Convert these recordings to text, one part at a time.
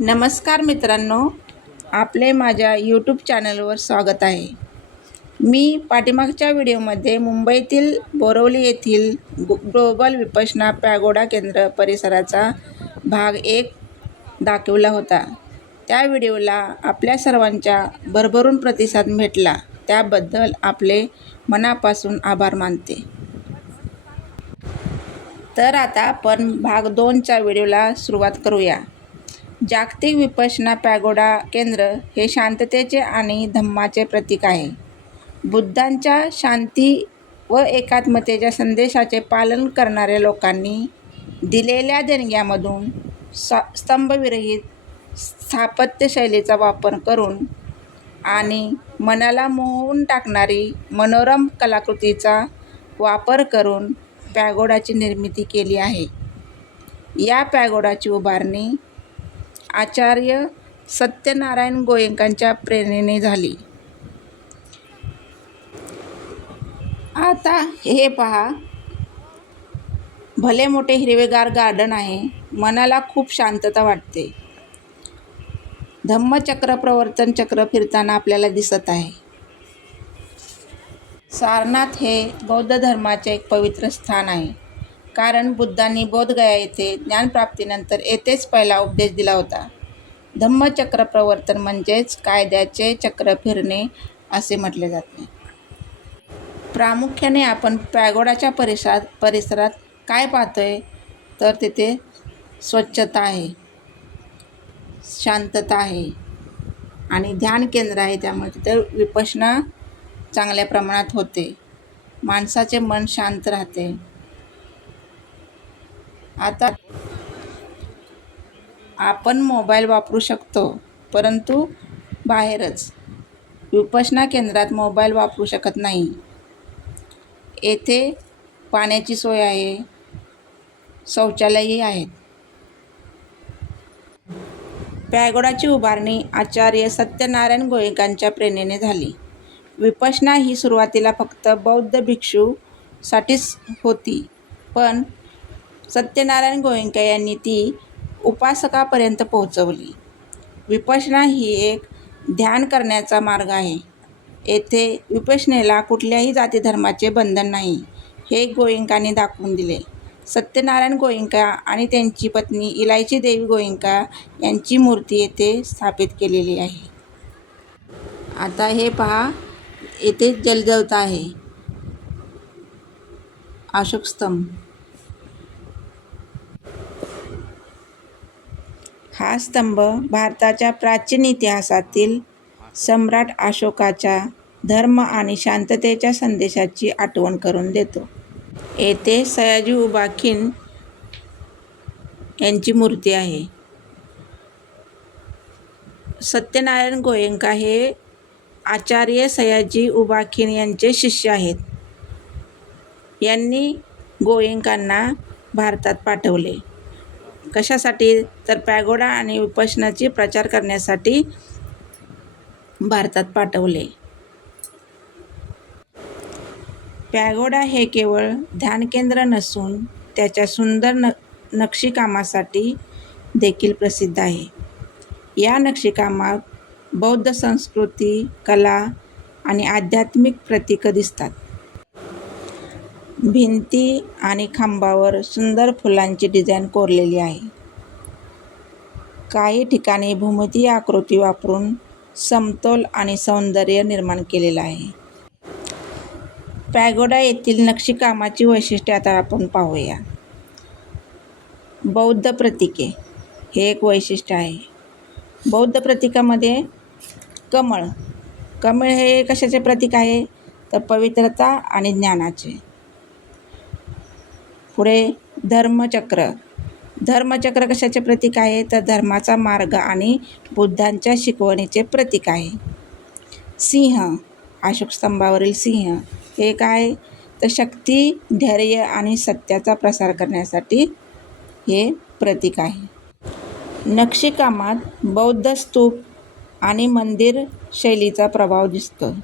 नमस्कार मित्रांनो, आपले माझ्या यूट्यूब चॅनलवर स्वागत आहे. मी पाठीमागच्या व्हिडिओमध्ये मुंबईतील बोरिवली येथील ग्लोबल विपश्यना पॅगोडा केंद्र परिसराचा भाग 1 दाखवला होता. त्या व्हिडिओला आपल्या सर्वांचा भरभरून प्रतिसाद भेटला, त्याबद्दल आपले मनापासून आभार मानते. तर आता आपण भाग 2च्या व्हिडिओला सुरुवात करूया. जागतिक विपश्यना पॅगोडा केंद्र हे शांततेचे आणि धम्माचे प्रतीक आहे. बुद्धांच्या शांती व एकात्मतेच्या संदेशाचे पालन करणाऱ्या लोकांनी दिलेल्या देणग्यांमधून स्तंभविरहित स्थापत्यशैलीचा वापर करून आणि मनाला मोहून टाकणारी मनोरम कलाकृतीचा वापर करून पॅगोडाची निर्मिती केली आहे. या पॅगोडाची उभारणी आचार्य सत्यनारायण गोयंकांच्या प्रेरणेने झाली. आता हे पहा, भले मोठे हिरवेगार गार्डन आहे. मनाला खूप शांतता वाटते. धम्मचक्र प्रवर्तन चक्र फिरताना आपल्याला दिसत आहे. सारनाथ हे बौद्ध धर्माचे एक पवित्र स्थान आहे, कारण बुद्धांनी बोधगया येथे ज्ञानप्राप्तीनंतर येथेच पहिला उपदेश दिला होता. धम्मचक्र प्रवर्तन म्हणजेच कायद्याचे चक्र फिरणे असे म्हटले जाते. प्रामुख्याने आपण पॅगोडाच्या परिसरात काय पाहतोय, तर तिथे स्वच्छता आहे, शांतता आहे आणि ध्यान केंद्र आहे. त्यामुळे तिथे विपश्यना चांगल्या प्रमाणात होते. माणसाचे मन शांत राहते. आता आपण मोबाईल वापरू शकतो, परंतु बाहेरच. विपश्यना केंद्रात मोबाईल वापरू शकत नाही. येथे पाण्याची सोय आहे, शौचालयही आहेत. पॅगोडाची उभारणी आचार्य सत्यनारायण गोयंकांच्या प्रेरणेने झाली. विपश्यना ही सुरुवातीला फक्त बौद्ध भिक्षू साठीच होती, पण सत्यनारायण गोयंका यांनी ती उपासकापर्यंत पोहोचवली. विपश्यना ही एक ध्यान करण्याचा मार्ग आहे. येथे विपश्यनेला कुठल्याही जाती धर्माचे बंधन नाही, हे गोयंकांनी दाखवून दिले. सत्यनारायण गोयंका आणि त्यांची पत्नी इलाईची देवी गोयंका यांची मूर्ती येथे स्थापित केलेली आहे. आता हे पहा, येथे जलदेवता आहे, अशोक स्तंभ. हा स्तंभ भारताच्या प्राचीन इतिहासातील सम्राट अशोकाच्या धर्म आणि शांततेच्या संदेशाची आठवण करून देतो. येथे सयाजी उबाखिन यांची मूर्ती आहे. सत्यनारायण गोयंका हे आचार्य सयाजी उबाखिन यांचे शिष्य आहेत. यांनी गोयंकांना भारतात पाठवले. कशासाठी, तर पॅगोडा आणि विपश्यनाची प्रचार करण्यासाठी भारतात पाठवले. पॅगोडा हे केवळ ध्यानकेंद्र नसून त्याच्या सुंदर नक्षीकामासाठी देखील प्रसिद्ध आहे. या नक्षीकामात बौद्ध संस्कृती, कला आणि आध्यात्मिक प्रतीकं दिसतात. भिंती आणि खांबावर सुंदर फुलांची डिझाईन कोरलेली आहे. काही ठिकाणी भूमितीय आकृती वापरून समतोल आणि सौंदर्य निर्माण केलेलं आहे. पॅगोडा येथील नक्षीकामाची वैशिष्ट्ये आता आपण पाहूया. बौद्ध प्रतीके हे एक वैशिष्ट्य आहे. बौद्ध प्रतीकामध्ये कमळ हे कशाचे प्रतीक आहे, तर पवित्रता आणि ज्ञानाचे. पुढे धर्मचक्र कशाचे प्रतीक आहे, तर धर्माचा मार्ग आणि बुद्धांच्या शिकवणीचे प्रतीक आहे. सिंह, अशोक स्तंभावरील सिंह हे काय, तर शक्ती, धैर्य आणि सत्याचा प्रसार करण्यासाठी हे प्रतीक आहे. नक्षीकामात बौद्ध स्तूप आणि मंदिर शैलीचा प्रभाव दिसतो.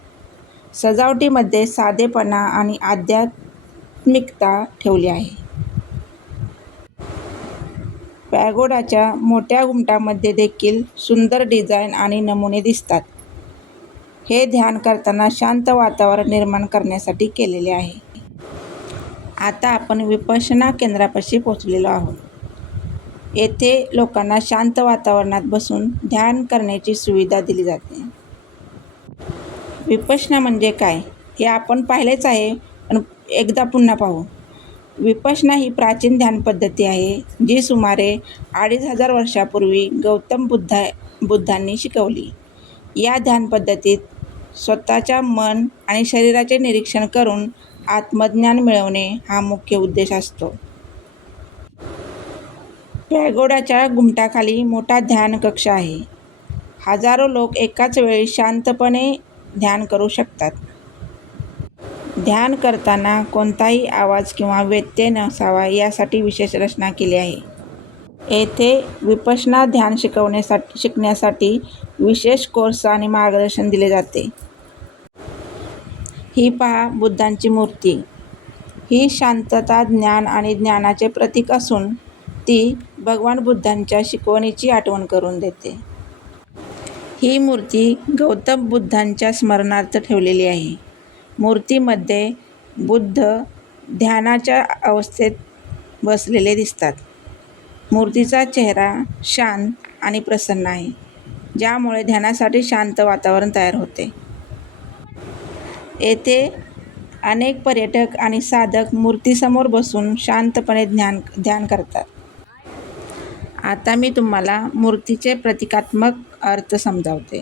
सजावटीमध्ये साधेपणा आणि आध्यात्मिकता ठेवली आहे. पॅगोडाच्या मोठ्या घुमटामध्ये देखील सुंदर डिझाईन आणि नमुने दिसतात. हे ध्यान करताना शांत वातावरण निर्माण करण्यासाठी केलेले आहे. आता आपण विपश्यना केंद्रापाशी पोहोचलेलो आहोत. येथे लोकांना शांत वातावरणात बसून ध्यान करण्याची सुविधा दिली जाते. विपश्यना म्हणजे काय हे आपण पाहिलेच आहे, पण एकदा पुन्हा पाहू. विपश्यना ही प्राचीन ध्यान पद्धती आहे, जी सुमारे 2500 वर्षांपूर्वी गौतम बुद्धांनी शिकवली. या ध्यान पद्धतीत स्वतःच्या मन आणि शरीराचे निरीक्षण करून आत्मज्ञान मिळवणे हा मुख्य उद्देश असतो. पॅगोडाच्या घुमटाखाली मोठा ध्यान कक्ष आहे. हजारो लोक एकाच वेळी शांतपणे ध्यान करू शकतात. ध्यान करताना कोणताही आवाज किंवा व्यत्यय नसावा यासाठी विशेष रचना केली आहे. येथे विपश्यना ध्यान शिकण्यासाठी विशेष कोर्स आणि मार्गदर्शन दिले जाते. ही पहा बुद्धांची मूर्ती. ही शांतता, ज्ञान आणि ज्ञानाचे प्रतीक असून ती भगवान बुद्धांच्या शिकवणीची आठवण करून देते. ही मूर्ती गौतम बुद्धांच्या स्मरणार्थ ठेवलेली आहे. मूर्तीमध्ये बुद्ध ध्यानाच्या अवस्थेत बसलेले दिसतात. मूर्तीचा चेहरा शांत आणि प्रसन्न आहे, ज्यामुळे ध्यानासाठी शांत वातावरण तयार होते. येथे अनेक पर्यटक आणि साधक मूर्तीसमोर बसून शांतपणे ध्यान करतात. आता मी तुम्हाला मूर्तीचे प्रतिकात्मक अर्थ समजावते.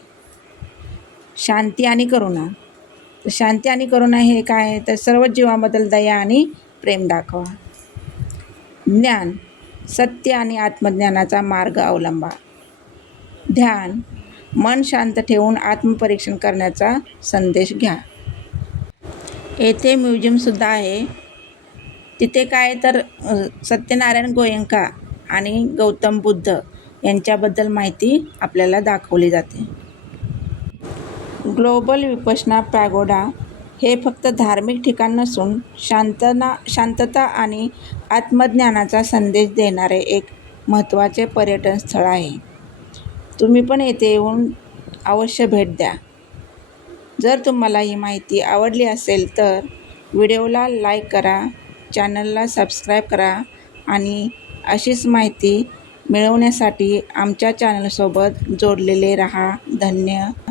शांती आणि करुणा. शांती आणि करुणा हे काय, तर सर्व जीवांबद्दल दया आणि प्रेम दाखवा. ज्ञान, सत्य आणि आत्मज्ञानाचा मार्ग अवलंबा. ध्यान, मन शांत ठेवून आत्मपरीक्षण करण्याचा संदेश घ्या. येथे म्युझियमसुद्धा आहे. तिथे काय तर सत्यनारायण गोयंका आणि गौतम बुद्ध यांच्याबद्दल माहिती आपल्याला दाखवली जाते. ग्लोबल विपश्यना पॅगोडा हे फक्त धार्मिक ठिकाण नसून शांतता आणि आत्मज्ञानाचा संदेश देणारे एक महत्त्वाचे पर्यटन स्थळ आहे. तुम्ही पण येथे येऊन अवश्य भेट द्या. जर तुम्हाला ही माहिती आवडली असेल तर व्हिडिओला लाईक करा, चॅनलला सबस्क्राईब करा आणि अशीच माहिती मिळवण्यासाठी आमच्या चॅनलसोबत जोडलेले राहा. धन्यवाद.